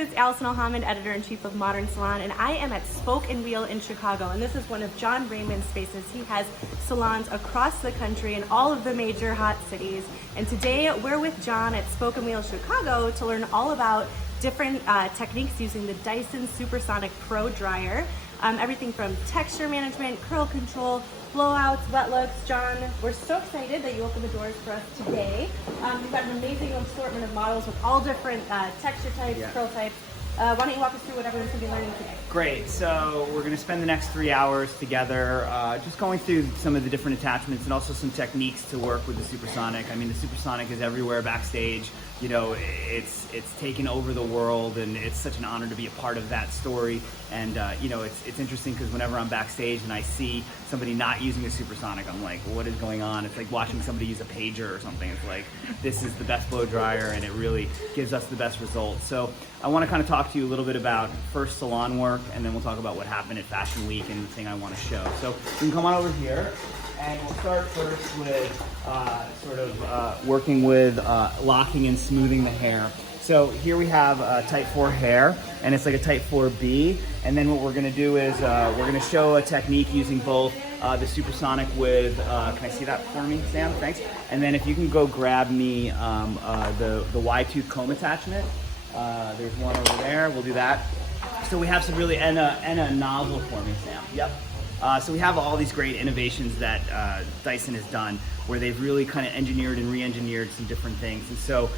It's Allison Alhammond, editor-in-chief of Modern Salon, and I am at Spoke and Wheel in Chicago, and this is one of Jon Reyman's spaces. He has salons across the country in all of the major hot cities, and today we're with Jon at Spoke and Wheel Chicago to learn all about different techniques using the Dyson Supersonic Pro dryer. Everything from texture management, curl control, blowouts, wet looks. Jon, we're so excited that you opened the doors for us today. We've got an amazing assortment of models with all different texture types, curl types. Why don't you walk us through what everyone's going to be learning today? Great. So we're going to spend the next 3 hours together just going through some of the different attachments and also some techniques to work with the Supersonic. I mean, the Supersonic is everywhere backstage. You know, it's taken over the world, and it's such an honor to be a part of that story. And you know, it's interesting because whenever I'm backstage and I see somebody not using a Supersonic, I'm like, what is going on? It's like watching somebody use a pager or something. It's like, this is the best blow dryer, and it really gives us the best results. So I want to kind of talk to you a little bit about first salon work, and then we'll talk about what happened at Fashion Week and the thing I want to show. So you can come on over here. And we'll start first with working with locking and smoothing the hair. So here we have type 4 hair, and it's like a type 4B. And then what we're gonna do is we're gonna show a technique using both the Supersonic with, can I see that for me, Sam? Thanks. And then if you can go grab me the Y-tooth comb attachment. There's one over there, we'll do that. So we have some really, and a nozzle for me, Sam. Yep. So we have all these great innovations that Dyson has done, where they've really kind of engineered and re-engineered some different things. And so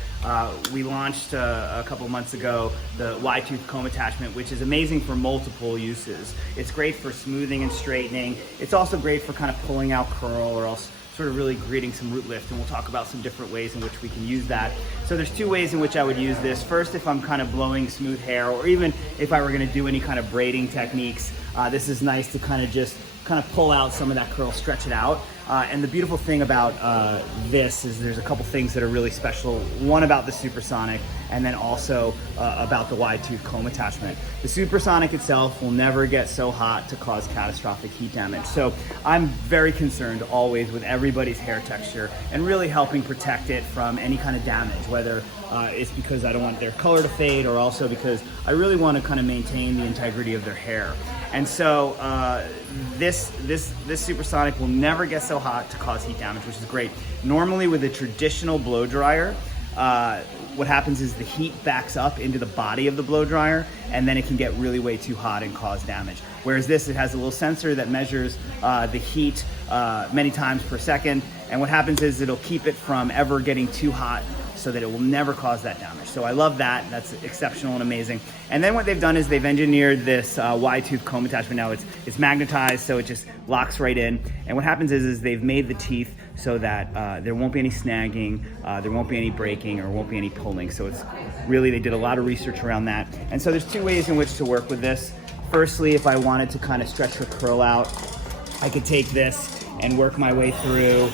we launched a couple months ago the Y-tooth comb attachment, which is amazing for multiple uses. It's great for smoothing and straightening. It's also great for kind of pulling out curl, or else sort of really creating some root lift, and we'll talk about some different ways in which we can use that. So there's two ways in which I would use this. First, if I'm kind of blowing smooth hair, or even if I were gonna do any kind of braiding techniques, this is nice to kind of pull out some of that curl, stretch it out. And the beautiful thing about this is there's a couple things that are really special. One about the Supersonic, and then also about the Y-tooth comb attachment. The Supersonic itself will never get so hot to cause catastrophic heat damage. So I'm very concerned always with everybody's hair texture and really helping protect it from any kind of damage, whether it's because I don't want their color to fade, or also because I really want to kind of maintain the integrity of their hair. And so this Supersonic will never get so hot to cause heat damage, which is great. Normally with a traditional blow dryer, what happens is the heat backs up into the body of the blow dryer, and then it can get really way too hot and cause damage. Whereas this, it has a little sensor that measures the heat many times per second, and what happens is it'll keep it from ever getting too hot, so that it will never cause that damage. So I love that. That's exceptional and amazing. And then what they've done is they've engineered this Y-tooth comb attachment. Now it's magnetized, so it just locks right in. And what happens is they've made the teeth so that there won't be any snagging, there won't be any breaking, or won't be any pulling. So it's really, they did a lot of research around that. And so there's two ways in which to work with this. Firstly, if I wanted to kind of stretch the curl out, I could take this and work my way through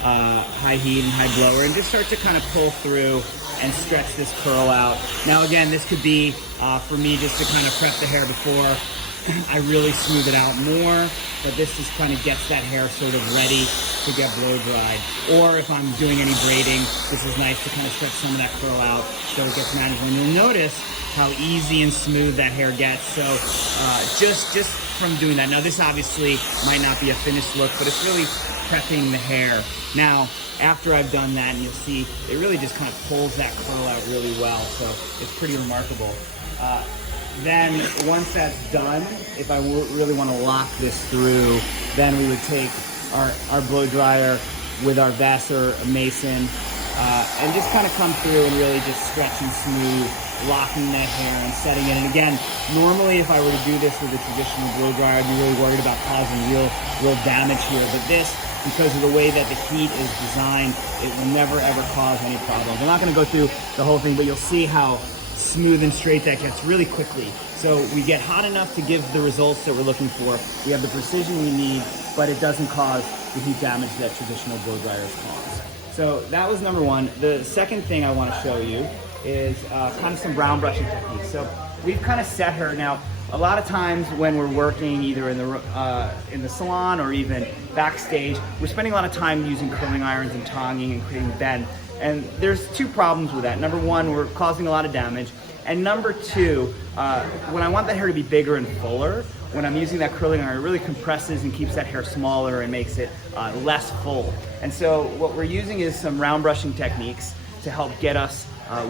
high heat and high blower, and just start to kind of pull through and stretch this curl out. Now again, this could be for me just to kind of prep the hair before I really smooth it out more, but this just kind of gets that hair sort of ready to get blow dried. Or if I'm doing any braiding, this is nice to kind of stretch some of that curl out so it gets manageable. And you'll notice how easy and smooth that hair gets. So just from doing that. Now this obviously might not be a finished look, but it's really prepping the hair. Now, after I've done that, and you'll see, it really just kind of pulls that curl out really well, so it's pretty remarkable. Then, once that's done, if I really want to lock this through, then we would take our blow dryer with our Vassar Mason, and just kind of come through and really just stretch and smooth, locking that hair and setting it. And again, normally if I were to do this with a traditional blow dryer, I'd be really worried about causing real damage here, but this, because of the way that the heat is designed, it will never ever cause any problems. I'm not going to go through the whole thing, but you'll see how smooth and straight that gets really quickly. So we get hot enough to give the results that we're looking for. We have the precision we need, but it doesn't cause the heat damage that traditional blow dryers cause. So that was number one. The second thing I want to show you is kind of some brown brushing techniques. So we've kind of set her. Now, a lot of times when we're working either in the salon or even backstage, we're spending a lot of time using curling irons and tonging and creating bend. And there's two problems with that. Number one, we're causing a lot of damage. And number two, when I want that hair to be bigger and fuller, when I'm using that curling iron, it really compresses and keeps that hair smaller and makes it less full. And so what we're using is some round brushing techniques to help get us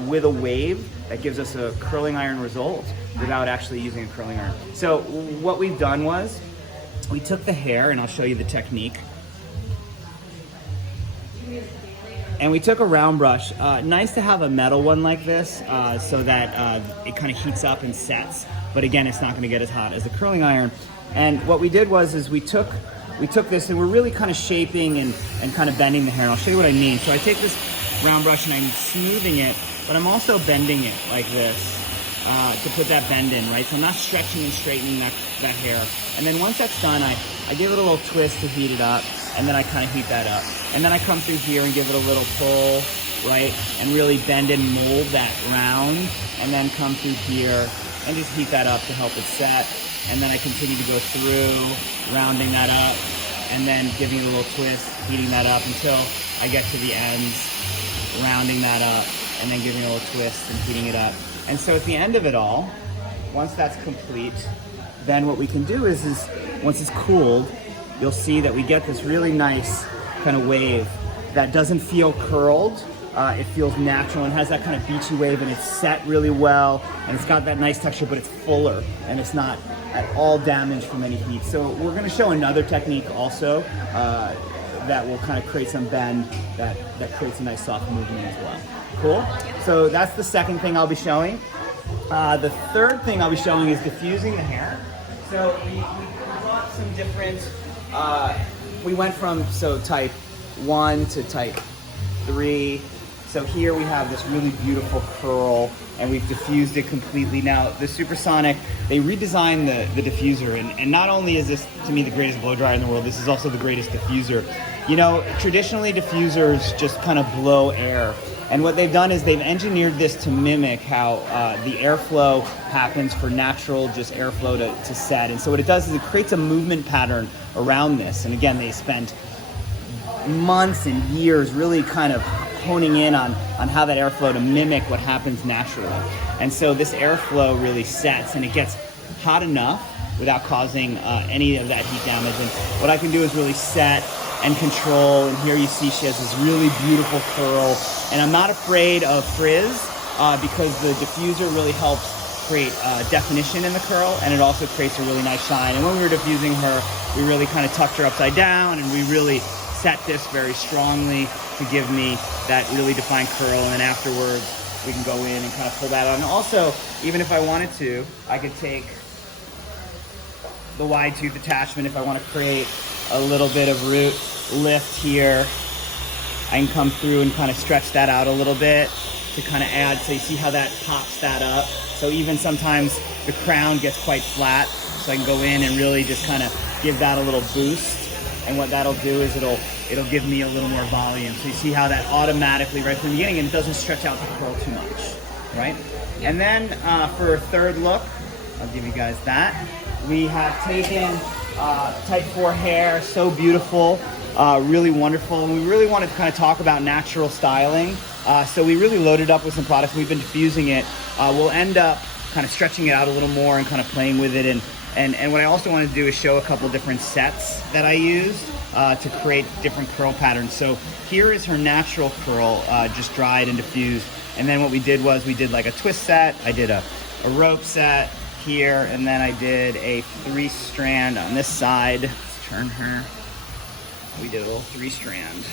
with a wave that gives us a curling iron result without actually using a curling iron. So what we've done was, we took the hair, and I'll show you the technique. And we took a round brush. Nice to have a metal one like this so that it kind of heats up and sets. But again, it's not gonna get as hot as the curling iron. And what we did was we took this, and we're really kind of shaping and kind of bending the hair. And I'll show you what I mean. So I take this round brush and I'm smoothing it, but I'm also bending it like this to put that bend in, right? So I'm not stretching and straightening that hair. And then once that's done, I give it a little twist to heat it up, and then I kind of heat that up. And then I come through here and give it a little pull, right? And really bend and mold that round, and then come through here and just heat that up to help it set. And then I continue to go through, rounding that up, and then giving it a little twist, heating that up until I get to the ends, rounding that up, and then giving it a little twist and heating it up. And so at the end of it all, once that's complete, then what we can do is once it's cooled, you'll see that we get this really nice kind of wave that doesn't feel curled. It feels natural and has that kind of beachy wave, and it's set really well, and it's got that nice texture, but it's fuller and it's not at all damaged from any heat. So we're gonna show another technique also that will kind of create some bend that creates a nice soft movement as well. Cool? So that's the second thing I'll be showing. The third thing I'll be showing is diffusing the hair. So we brought some different, we went from type 1 to type 3. So here we have this really beautiful curl, and we've diffused it completely. Now, the Supersonic, they redesigned the diffuser, and not only is this, to me, the greatest blow dryer in the world, this is also the greatest diffuser. You know, traditionally diffusers just kind of blow air. And what they've done is they've engineered this to mimic how the airflow happens for natural just airflow to set. And so what it does is it creates a movement pattern around this. And again, they spent months and years really kind of honing in on how that airflow to mimic what happens naturally. And so this airflow really sets, and it gets hot enough without causing any of that heat damage. And what I can do is really set and control, and here you see she has this really beautiful curl, and I'm not afraid of frizz because the diffuser really helps create definition in the curl, and it also creates a really nice shine. And when we were diffusing her, we really kind of tucked her upside down, and we really set this very strongly to give me that really defined curl, and then afterwards we can go in and kind of pull that out. And also, even if I wanted to, I could take the wide tooth attachment if I want to create a little bit of root lift here. I can come through and kind of stretch that out a little bit to kind of add, so you see how that pops that up. So even sometimes the crown gets quite flat, so I can go in and really just kind of give that a little boost. And what that'll do is it'll give me a little more volume. So you see how that automatically, right from the beginning, and it doesn't stretch out the curl too much, right? And then for a third look, I'll give you guys that. We have taken type 4 hair, so beautiful, really wonderful, and we really wanted to kind of talk about natural styling. So we really loaded up with some products. We've been diffusing it. We'll end up kind of stretching it out a little more and kind of playing with it. And what I also want to do is show a couple different sets that I used to create different curl patterns. So here is her natural curl, just dried and diffused. And then what we did was we did like a twist set. I did a rope set here, and then I did a 3-strand on this side. Let's turn her. We did a little 3-strand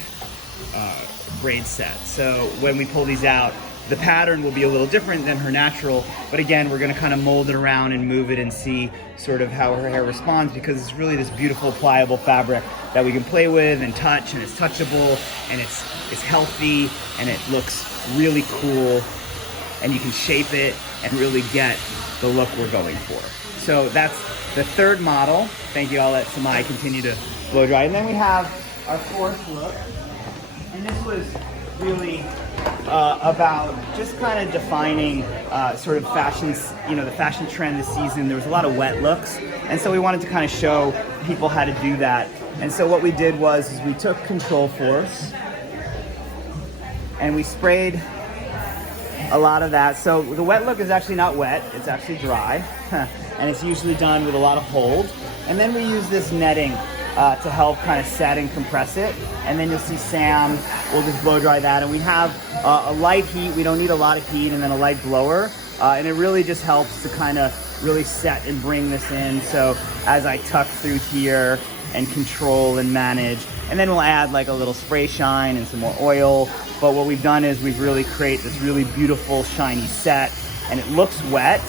braid set. So when we pull these out, the pattern will be a little different than her natural, but again, we're gonna kind of mold it around and move it and see sort of how her hair responds, because it's really this beautiful pliable fabric that we can play with and touch, and it's touchable, and it's healthy, and it looks really cool, and you can shape it and really get the look we're going for. So that's the third model. Thank you. I'll let Samai continue to blow dry. And then we have our fourth look, and this was really about just kind of defining sort of fashions, the fashion trend this season. There was a lot of wet looks, and so we wanted to kind of show people how to do that. And so what we did was we took Control Force and we sprayed a lot of that. So the wet look is actually not wet, it's actually dry. And it's usually done with a lot of hold. And then we use this netting to help kind of set and compress it. And then you'll see Sam will just blow dry that. And we have a light heat, we don't need a lot of heat, and then a light blower. And it really just helps to kind of really set and bring this in. So as I tuck through here and control and manage, and then we'll add like a little spray shine and some more oil. But what we've done is we've really created this really beautiful shiny set, and it looks wet,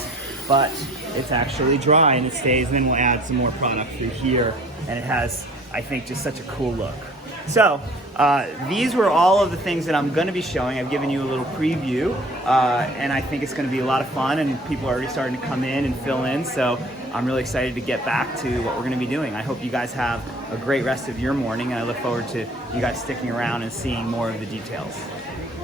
but it's actually dry and it stays. And then we'll add some more product through here, and it has, I think, just such a cool look. So these were all of the things that I'm going to be showing. I've given you a little preview, and I think it's going to be a lot of fun, and people are already starting to come in and fill in. So I'm really excited to get back to what we're going to be doing. I hope you guys have a great rest of your morning, and I look forward to you guys sticking around and seeing more of the details.